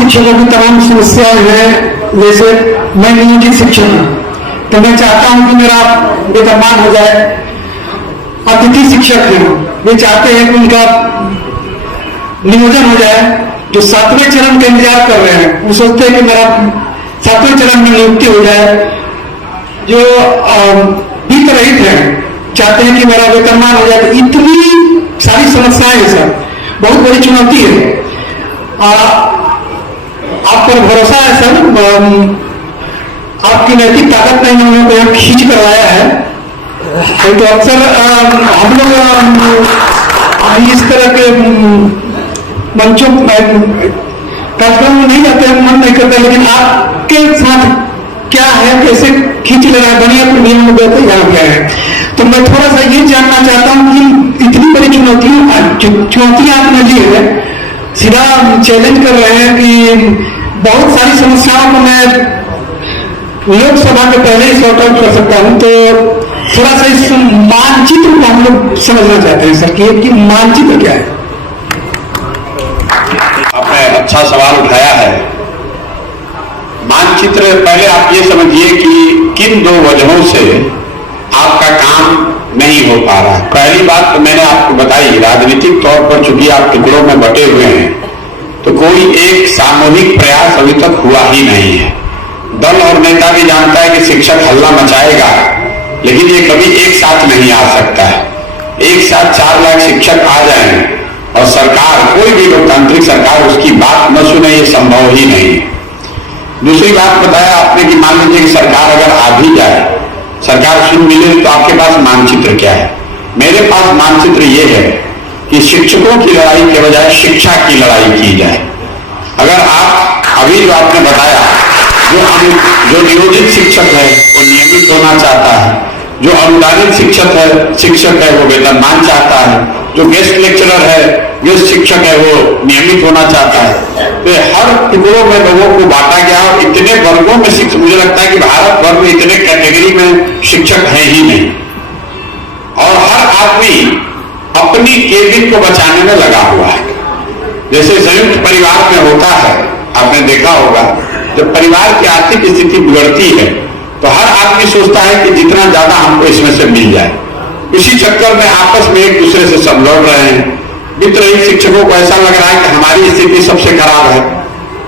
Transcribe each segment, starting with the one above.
शिक्षकों की तमाम समस्याएं हैं। जैसे मैं नियोजित शिक्षक हूँ, तो मैं चाहता हूं कि मेरा वेतनमान हो जाए। अतिथि शिक्षक हैं, वे चाहते हैं कि उनका नियोजन हो जाए। जो 7वें चरण का इंतजार कर रहे हैं, वो सोचते हैं कि मेरा 7वें चरण में नियुक्ति हो जाए। जो वित्त रहित है, चाहते हैं कि मेरा वेतनमान हो जाए। इतनी सारी समस्याएं हैं सर, बहुत बड़ी चुनौती है। आप पर भरोसा है सर, आपकी नैतिक ताकत नहीं उन्होंने को यहाँ खींच कर लाया है। तो अक्सर हम लोग इस तरह के मंचों कार्यक्रम में नहीं जाते हैं, मन नहीं करता, लेकिन आपके साथ क्या है, कैसे खींच ले रहा है, बढ़िया नियम में बैठे यहाँ पे है। तो मैं थोड़ा सा ये जानना चाहता हूँ कि इतनी बड़ी चुनौतियां आपने ली है, सीधा चैलेंज कर रहे हैं कि बहुत सारी समस्याओं को मैं लोकसभा के पहले ही सॉर्ट आउट कर सकता हूं। तो थोड़ा सा इस मानचित्र को हम लोग समझना चाहते हैं सर कि मानचित्र क्या है। आपने अच्छा सवाल उठाया है। मानचित्र, पहले आप ये समझिए कि किन दो वजहों से आपका काम नहीं हो पा रहा है। पहली बात तो मैंने आपको बताई, राजनीतिक तौर पर चूंकि आप टुकड़ों में बटे हुए हैं, तो कोई एक सामूहिक प्रयास अभी तक हुआ ही नहीं है। दल और नेता भी जानता है कि शिक्षक हल्ला मचाएगा, लेकिन ये कभी एक साथ नहीं आ सकता है। एक साथ 4 लाख शिक्षक आ जाएं और सरकार, कोई भी लोकतांत्रिक सरकार उसकी बात न सुने, ये संभव ही नहीं है। दूसरी बात बताया आपने कि मान लीजिए कि सरकार अगर आ भी जाए, सरकार सुन मिले, तो आपके पास मानचित्र क्या है? मेरे पास मानचित्र ये है कि शिक्षकों की लड़ाई के बजाय शिक्षा की लड़ाई की जाए। अगर आप अभी जो आपने बताया, जो नियोजित शिक्षक है वो नियमित होना चाहता है, जो अनुदानित शिक्षक है वो वेतनमान चाहता है, जो गेस्ट लेक्चरर है, गेस्ट शिक्षक है, वो नियमित होना चाहता है। तो हर टुकड़ों में लोगों को बांटा गया और इतने वर्गों में शिक्षक, मुझे लगता है कि भारत भर में इतने कैटेगरी में शिक्षक है ही नहीं। और हर आदमी अपनी केबिन को बचाने में लगा हुआ है। जैसे संयुक्त परिवार में होता है, आपने देखा होगा, जब परिवार की आर्थिक स्थिति बिगड़ती है तो हर आदमी सोचता है कि जितना ज्यादा हमको इसमें से मिल जाए। इसी चक्कर में आपस में एक दूसरे से सब लड़ रहे हैं। वित्त रहित शिक्षकों को ऐसा लग रहा है कि हमारी स्थिति सबसे खराब है,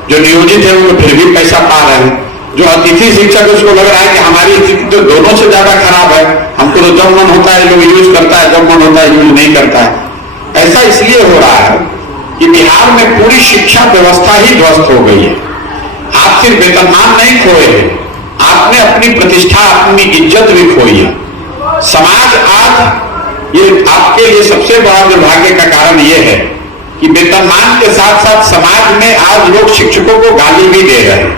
जो नियोजित है वो फिर भी पैसा पा रहे हैं। जो अतिथि शिक्षक है उसको लग रहा है कि हमारी स्थिति तो दोनों से ज्यादा खराब है, हमको तो जब मन होता है लोग यूज करता है, जब मन होता है यूज नहीं करता है। ऐसा इसलिए हो रहा है कि बिहार में पूरी शिक्षा व्यवस्था ही ध्वस्त हो गई है। आप सिर्फ वेतनमान नहीं खोए हैं, आपने अपनी प्रतिष्ठा, अपनी इज्जत भी खोई है। समाज आज, ये आपके लिए सबसे बड़ा दुर्भाग्य का कारण यह है कि वेतनमान के साथ साथ समाज में आज लोग शिक्षकों को गाली भी दे रहे हैं।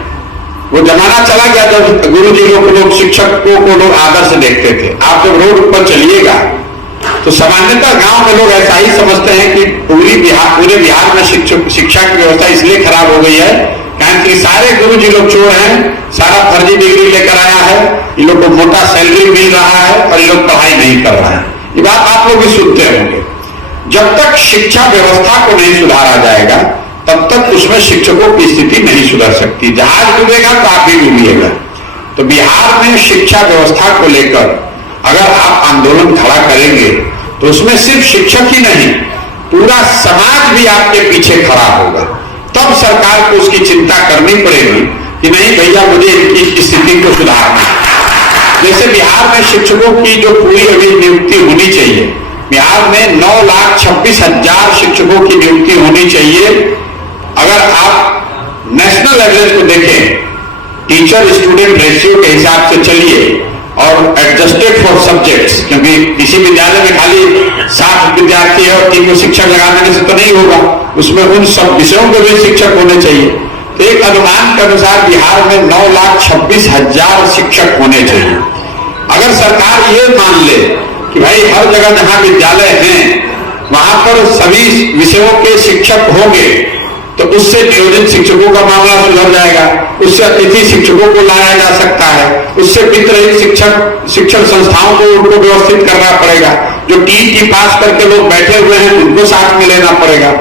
वो जमाना चला गया जब गुरुजी लोग शिक्षकों को लोग आदर से देखते थे। आप जब रोड पर चलिएगा तो सामान्यतः गांव में लोग ऐसा ही समझते हैं कि पूरे बिहार में शिक्षा की व्यवस्था इसलिए खराब हो गई है क्योंकि सारे गुरुजी लोग चोर हैं, सारा फर्जी डिग्री लेकर आया है, ये लोग को मोटा सैलरी मिल रहा है और ये लोग पढ़ाई नहीं कर रहे हैं। ये बात आप लोग भी सुनते होंगे। जब तक शिक्षा व्यवस्था को नहीं सुधारा जाएगा तब तक उसमें शिक्षकों की स्थिति नहीं सुधर सकती। जहाज डूबेगा तो आप भी डूबिएगा। तो बिहार में शिक्षा व्यवस्था को लेकर अगर आप आंदोलन खड़ा करेंगे तो उसमें सिर्फ शिक्षक ही नहीं, पूरा समाज भी आपके पीछे खड़ा होगा। तब सरकार को उसकी चिंता करनी पड़ेगी कि नहीं भैया, मुझे इनकी स्थिति को सुधारना है। जैसे बिहार में शिक्षकों की जो पूरी अभी नियुक्ति होनी चाहिए, बिहार में 9,26,000 शिक्षकों की नियुक्ति होनी चाहिए। अगर आप नेशनल एवरेज को देखें, टीचर स्टूडेंट रेशियो के हिसाब से चलिए और एडजस्टेड फॉर सब्जेक्ट्स, क्योंकि किसी विद्यालय में खाली 60 विद्यार्थी है और 3 को शिक्षक लगा देने से तो नहीं होगा, उसमें उन सब विषयों के भी शिक्षक होने चाहिए। तो एक अनुमान के अनुसार बिहार में 9,26,000 शिक्षक होने चाहिए। अगर सरकार ये मान ले कि भाई हर जगह जहां विद्यालय हैं वहां पर सभी विषयों के शिक्षक होंगे तो उससे नियोजित शिक्षकों का मामला सुधर जाएगा, उससे अतिथि शिक्षकों को लाया जा सकता है, उससे वित्त रहित शिक्षण संस्थाओं को उनको व्यवस्थित करना पड़ेगा। जो टीईटी पास करके लोग बैठे हुए हैं उनको साथ में लेना पड़ेगा।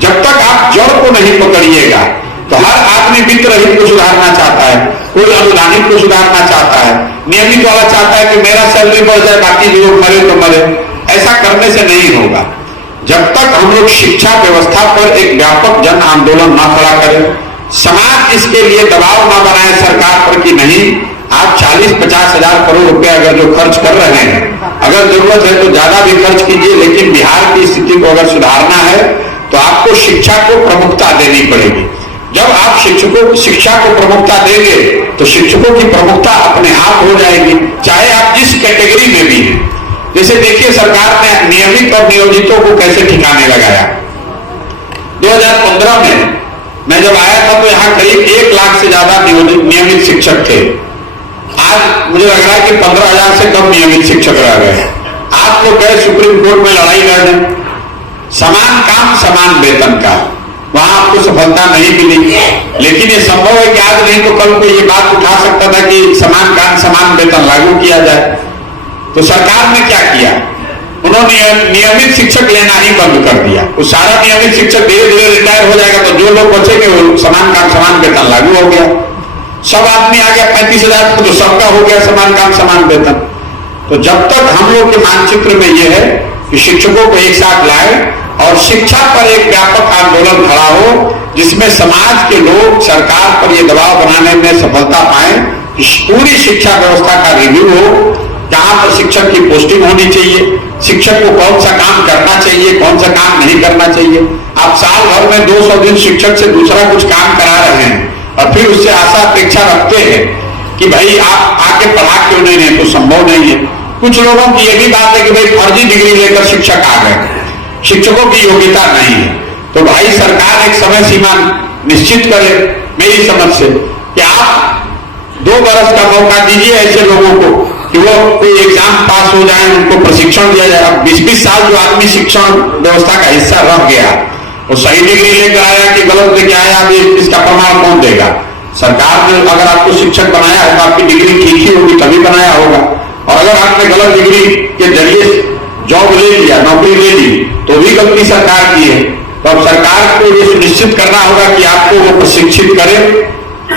जब तक आप जड़ को नहीं पकड़िएगा तो हर मालिक को सुधारना चाहता है, नियमित वाला चाहता है कि मेरा सैलरी बढ़ जाए, बाकी लोग मरे तो मरे। ऐसा करने से नहीं होगा। जब तक हम लोग शिक्षा व्यवस्था पर एक व्यापक जन आंदोलन न खड़ा करें, समाज इसके लिए दबाव न बनाए सरकार पर कि नहीं आप 40-50 हजार करोड़ रुपया अगर जो खर्च कर रहे हैं, अगर जरूरत है तो ज्यादा भी खर्च कीजिए, लेकिन बिहार की स्थिति को अगर सुधारना है तो आपको शिक्षा को प्रमुखता देनी पड़ेगी। जब आप शिक्षा को प्रमुखता देंगे तो शिक्षकों की प्रमुखता अपने आप हो जाएगी, चाहे आप जिस कैटेगरी में भी हैं। जैसे देखिए सरकार ने नियमित और नियोजितों को कैसे ठिकाने लगाया। 2015 में मैं जब आया था तो यहाँ करीब 1 लाख से ज्यादा नियमित शिक्षक थे। आज मुझे लग रहा है कि 15,000 से कम नियमित शिक्षक रह गए। आज तो गए सुप्रीम कोर्ट में लड़ाई लड़ने, समान काम समान वेतन का, वहां आपको सफलता नहीं मिली। लेकिन ये संभव है कि आज नहीं तो कल को ये बात उठा सकता था कि समान काम समान वेतन लागू किया जाए। तो सरकार ने क्या किया, उन्होंने नियमित शिक्षक लेना ही बंद कर दिया। वो सारा नियमित शिक्षक धीरे धीरे रिटायर हो जाएगा, तो जो लोग बचेंगे वो समान काम समान वेतन लागू हो गया। सब आदमी आ गया 35,000 तो सबका हो गया समान काम समान वेतन। तो जब तक हम लोग के मानचित्र में यह है कि शिक्षकों को एक साथ लाए और शिक्षा पर एक व्यापक आंदोलन खड़ा हो, जिसमें समाज के लोग सरकार पर यह दबाव बनाने में सफलता पाए कि पूरी शिक्षा व्यवस्था का रिव्यू हो, जहां पर शिक्षक की पोस्टिंग होनी चाहिए, शिक्षक को कौन सा काम करना चाहिए, कौन सा काम नहीं करना चाहिए। आप साल भर में 200 दिन शिक्षक से दूसरा कुछ काम करा रहे हैं और फिर उससे आशा अपेक्षा रखते हैं कि भाई आप आके पढ़ा क्यों नहीं रहे, तो संभव नहीं है। कुछ लोगों की यह भी बात है कि भाई फर्जी डिग्री लेकर शिक्षक आ गए, शिक्षकों की योग्यता नहीं है। तो भाई सरकार एक समय सीमा निश्चित करे मेरी समझ से कि आप 2 बरस का मौका दीजिए ऐसे लोगों को कि वो कोई एग्जाम पास हो जाए, उनको प्रशिक्षण दिया जाए। अब 20-20 साल जो आदमी शिक्षण व्यवस्था का हिस्सा रह गया, वो सही डिग्री लेकर आया कि गलत लेके आया, अभी इसका प्रमाण कौन देगा? सरकार ने अगर आपको शिक्षक बनाया है तो आपकी डिग्री ठीक ही होगी, तभी बनाया होगा। और अगर आपने गलत डिग्री के जरिए जॉब ले लिया, नौकरी ले ली, तो भी गलती सरकार की है। तो अब सरकार को ये सुनिश्चित करना होगा कि आपको वो प्रशिक्षित करे,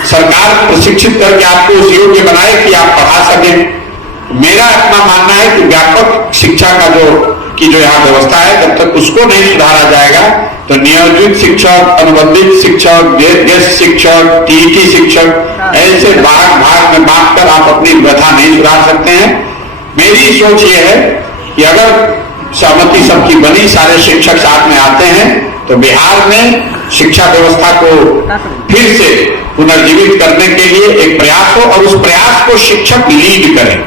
सरकार प्रशिक्षित करके आपको उस योग्य बनाए कि आप पढ़ा सकें। मेरा अपना मानना है कि व्यापक शिक्षा का जो यहाँ व्यवस्था है, जब तक उसको नहीं सुधारा जाएगा तो नियोजित शिक्षक, अनुबंधित शिक्षक, गेस्ट शिक्षक, टीईटी शिक्षक, ऐसे भाग में बांटकर आप अपनी व्यथा नहीं सुधार सकते हैं। मेरी सोच ये है कि अगर सहमति सबकी बनी, सारे शिक्षक साथ में आते हैं, तो बिहार में शिक्षा व्यवस्था को फिर से पुनर्जीवित करने के लिए एक प्रयास हो, और उस प्रयास को शिक्षक लीड करें।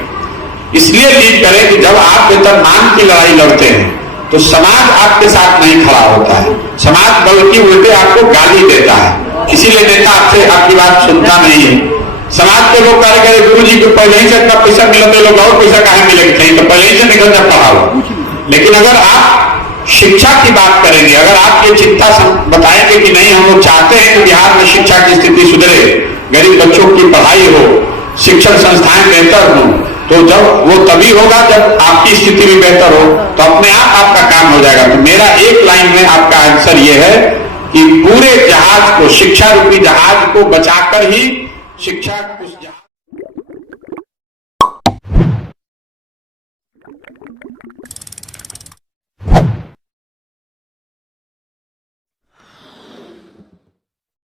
इसलिए लीड करें कि जब आप वेतनमान की लड़ाई लड़ते हैं तो समाज आपके साथ नहीं खड़ा होता है, समाज बल्कि उल्टे आपको गाली देता है। इसीलिए नेता आपसे आपकी बात सुनता नहीं है। समाज के लोग कार्य करें, गुरु जी को पहले ही से इतना पैसा मिलते, लोग और पैसा कहाँ मिलेगा, कहीं तो पहले ही से निकल जा पढ़ाओ। लेकिन अगर आप शिक्षा की बात करेंगे, अगर आप ये चिंता बताएंगे कि नहीं हम लोग चाहते हैं कि बिहार में शिक्षा की स्थिति सुधरे, गरीब बच्चों की पढ़ाई हो, शिक्षण संस्थाएं बेहतर हो, तो जब वो तभी होगा जब आपकी स्थिति भी बेहतर हो, तो अपने आप आपका काम हो जाएगा। तो मेरा एक लाइन में आपका आंसर ये है कि पूरे जहाज को, शिक्षा रूपी जहाज को बचाकर ही शिक्षा